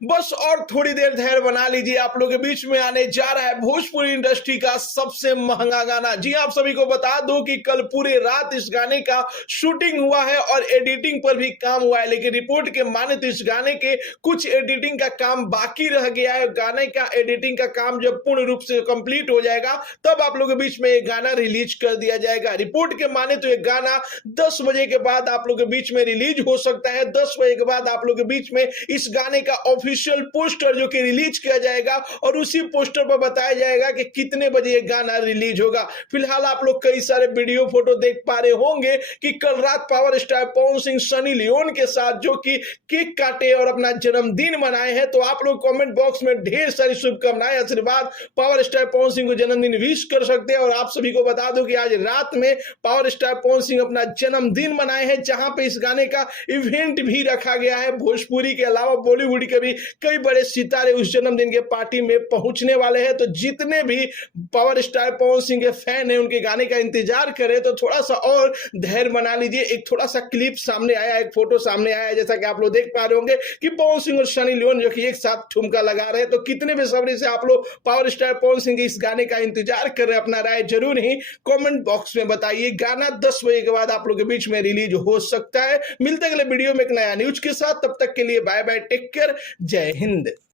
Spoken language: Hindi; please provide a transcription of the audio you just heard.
बस और थोड़ी देर धैर्य बना लीजिए, आप लोगों के बीच में आने जा रहा है भोजपुरी इंडस्ट्री का सबसे महंगा गाना। जी आप सभी को बता दूं कि कल पूरे रात इस गाने का शूटिंग हुआ है और एडिटिंग पर भी काम हुआ है, लेकिन रिपोर्ट के माने तो इस गाने के कुछ एडिटिंग का काम बाकी रह गया है। गाने का एडिटिंग का काम जब पूर्ण रूप से कंप्लीट हो जाएगा तब आप लोगों के बीच में ये गाना रिलीज कर दिया जाएगा। रिपोर्ट के माने तो ये गाना 10 बजे के बाद आप लोगों के बीच में रिलीज हो सकता है। 10 बजे के बाद आप लोगों के बीच में इस गाने का ऑफिशियल पोस्टर जो कि रिलीज किया जाएगा और उसी पोस्टर पर बताया जाएगा कि कितने बजे ये गाना रिलीज होगा। फिलहाल आप लोग कई सारे वीडियो फोटो देख पा रहे होंगे कि कल रात power star Pawan Singh Sunny Leone के साथ जो कि केक काटे और अपना जन्मदिन मनाए हैं। तो आप लोग कमेंट बॉक्स में ढेर सारी शुभकामनाएं आशीर्वाद पावर स्टार पवन सिंह को जन्मदिन विश कर सकते हैं। और आप सभी को बता दूं कि आज रात में पावर स्टार पवन सिंह अपना जन्मदिन मनाए हैं, जहां पे इस गाने का इवेंट भी रखा गया है। भोजपुरी के अलावा बॉलीवुड के भी कई बड़े सितारे उस जन्मदिन के पार्टी में पहुंचने वाले हैं। तो जितने भी पावर स्टार पवन सिंह के फैन हैं उनके गाने का इंतजार करें तो थोड़ा सा और धैर्य बना लीजिए। एक थोड़ा सा क्लिप सामने आया, एक फोटो सामने आया, जैसा कि आप लोग देख पा रहे होंगे कि पवन सिंह और सनी लियोन जो कि एक साथ ठुमका लगा रहे हैं। तो कितने बेसब्री से आप लोग पावर स्टार पवन सिंह के इस गाने का इंतजार कर रहे हैं, अपना राय जरूर ही कमेंट बॉक्स में बताइए। गाना 10 बजे के बाद आप लोग के बीच में रिलीज हो सकता है। मिलते अगले वीडियो में एक नया न्यूज के साथ, तब तक के लिए बाय बाय, टेक केयर, जय हिंद।